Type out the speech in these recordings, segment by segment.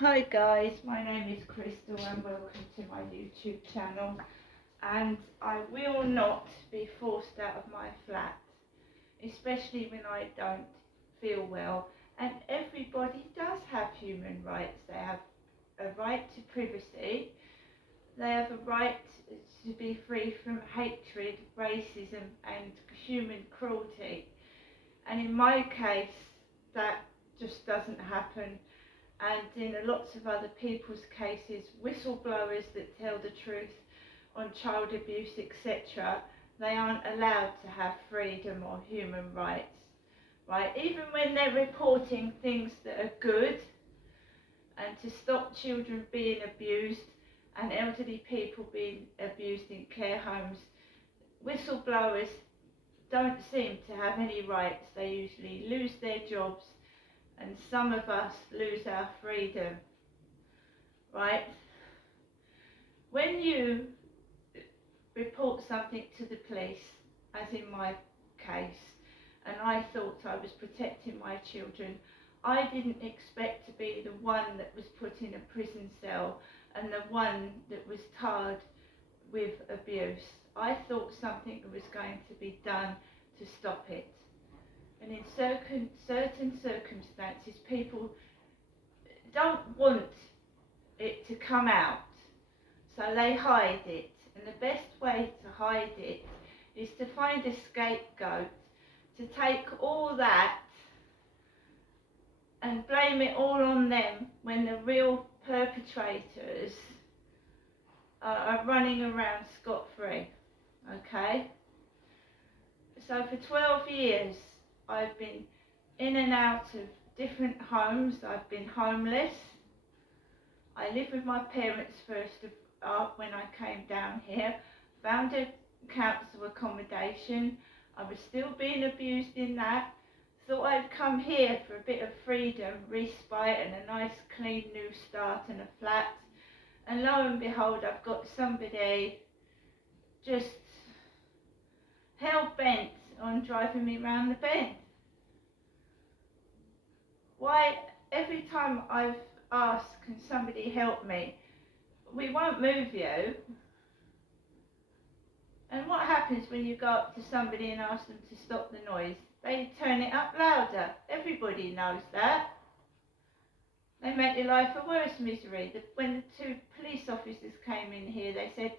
Hi guys, my name is Crystal and welcome to my YouTube channel. And I will not be forced out of my flat, especially when I don't feel well. And everybody does have human rights. They have a right to privacy. They have a right to be free from hatred, racism and human cruelty. And in my case, that just doesn't happen. And in lots of other people's cases, whistleblowers that tell the truth on child abuse, etc., they aren't allowed to have freedom or human rights, right? Even when they're reporting things that are good and to stop children being abused and elderly people being abused in care homes, whistleblowers don't seem to have any rights. They usually lose their jobs, and some of us lose our freedom, right? When you report something to the police, as in my case, and I thought I was protecting my children, I didn't expect to be the one that was put in a prison cell and the one that was tarred with abuse. I thought something was going to be done to stop it. And in certain circumstances, people don't want it to come out, so they hide it. And the best way to hide it is to find a scapegoat, to take all that and blame it all on them when the real perpetrators are running around scot-free, okay? So for 12 years, I've been in and out of different homes. I've been homeless. I lived with my parents first when I came down here. Found a council accommodation. I was still being abused in that. Thought I'd come here for a bit of freedom, respite and a nice clean new start and a flat. And lo and behold, I've got somebody just hell-bent on driving me round the bend. Why, every time I've asked, can somebody help me? We won't move you. And what happens when you go up to somebody and ask them to stop the noise? They turn it up louder. Everybody knows that. They make your life a worse misery. When the two police officers came in here, they said,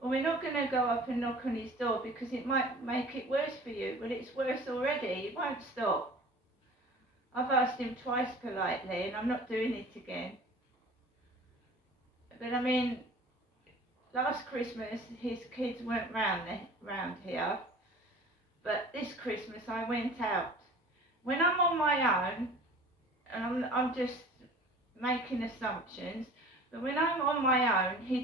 well, we're not going to go up and knock on his door because it might make it worse for you. Well, it's worse already. He won't stop. I've asked him twice politely and I'm not doing it again. But I mean, last Christmas his kids weren't round here. But this Christmas I went out. When I'm on my own, and I'm just making assumptions, but when I'm on my own, he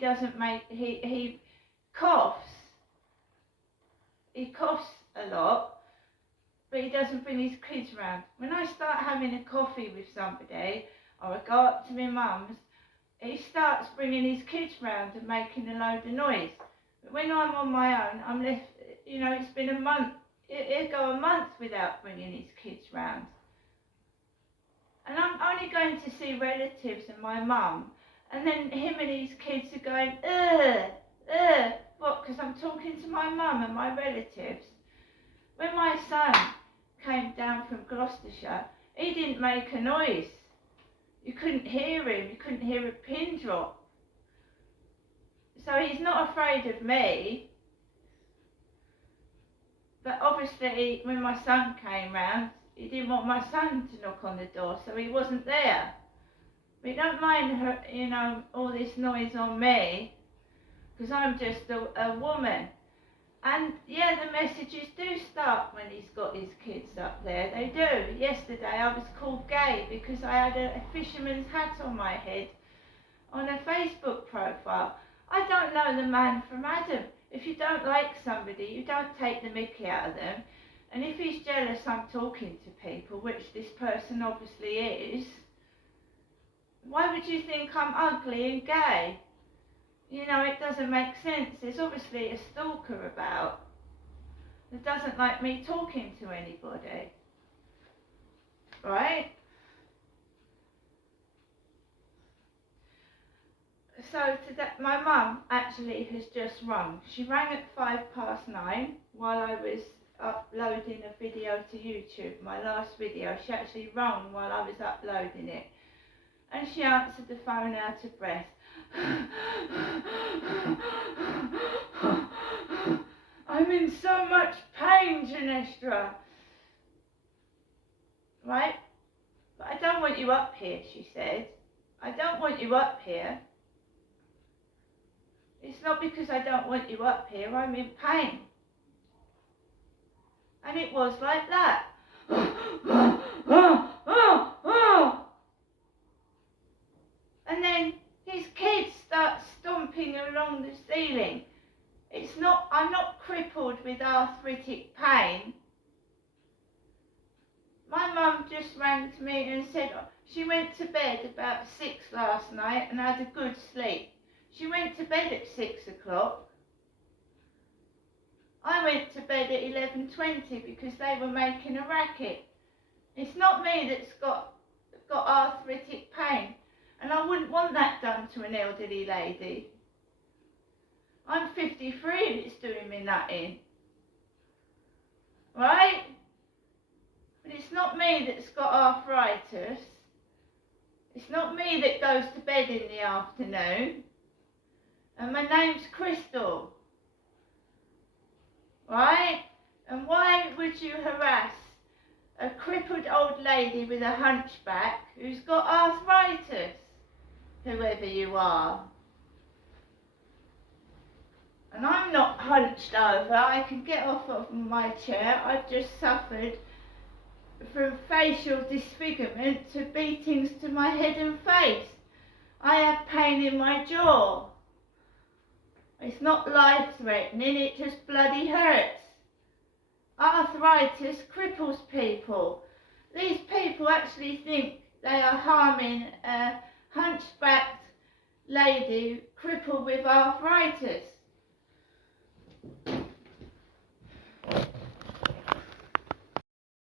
coughs. He coughs a lot, but he doesn't bring his kids round. When I start having a coffee with somebody, or I go up to my mum's, he starts bringing his kids round and making a load of noise. But when I'm on my own, I'm left, it's been a month. He'll go a month without bringing his kids round. And I'm only going to see relatives and my mum, and then him and his kids are going, what, because I'm talking to my mum and my relatives. When my son came down from Gloucestershire, he didn't make a noise. You couldn't hear him, you couldn't hear a pin drop. So he's not afraid of me. But obviously, when my son came round, he didn't want my son to knock on the door, so he wasn't there. We don't mind, all this noise on me, because I'm just a woman. And yeah, the messages do start when he's got his kids up there. They do. Yesterday I was called gay because I had a fisherman's hat on my head on a Facebook profile. I don't know the man from Adam. If you don't like somebody, you don't take the mickey out of them. And if he's jealous I'm talking to people, which this person obviously is, why would you think I'm ugly and gay? It doesn't make sense. There's obviously a stalker about that doesn't like me talking to anybody. Right? so today, my mum actually has just rung. She rang at 9:05 while I was uploading a video to YouTube, my last video. She actually rung while I was uploading it. And she answered the phone out of breath. I'm in so much pain, Janestra. Right? But I don't want you up here, she said. I don't want you up here. It's not because I don't want you up here, I'm in pain. And it was like that. And then his kids start stomping along the ceiling. I'm not crippled with arthritic pain. My mum just rang to me and said she went to bed about 6 last night and had a good sleep. She went to bed at 6 o'clock. I went to bed at 11:20 because they were making a racket. It's not me that's got arthritic pain, and I wouldn't want that done to an elderly lady. I'm 53 and it's doing me nothing. Right? But it's not me that's got arthritis. It's not me that goes to bed in the afternoon. And my name's Crystal. Right? And why would you harass a crippled old lady with a hunchback who's got arthritis? Whoever you are. And I'm not hunched over. I can get off of my chair. I've just suffered from facial disfigurement to beatings to my head and face. I have pain in my jaw. It's not life-threatening, it just bloody hurts. Arthritis cripples people. These people actually think they are harming a hunchbacked lady crippled with arthritis.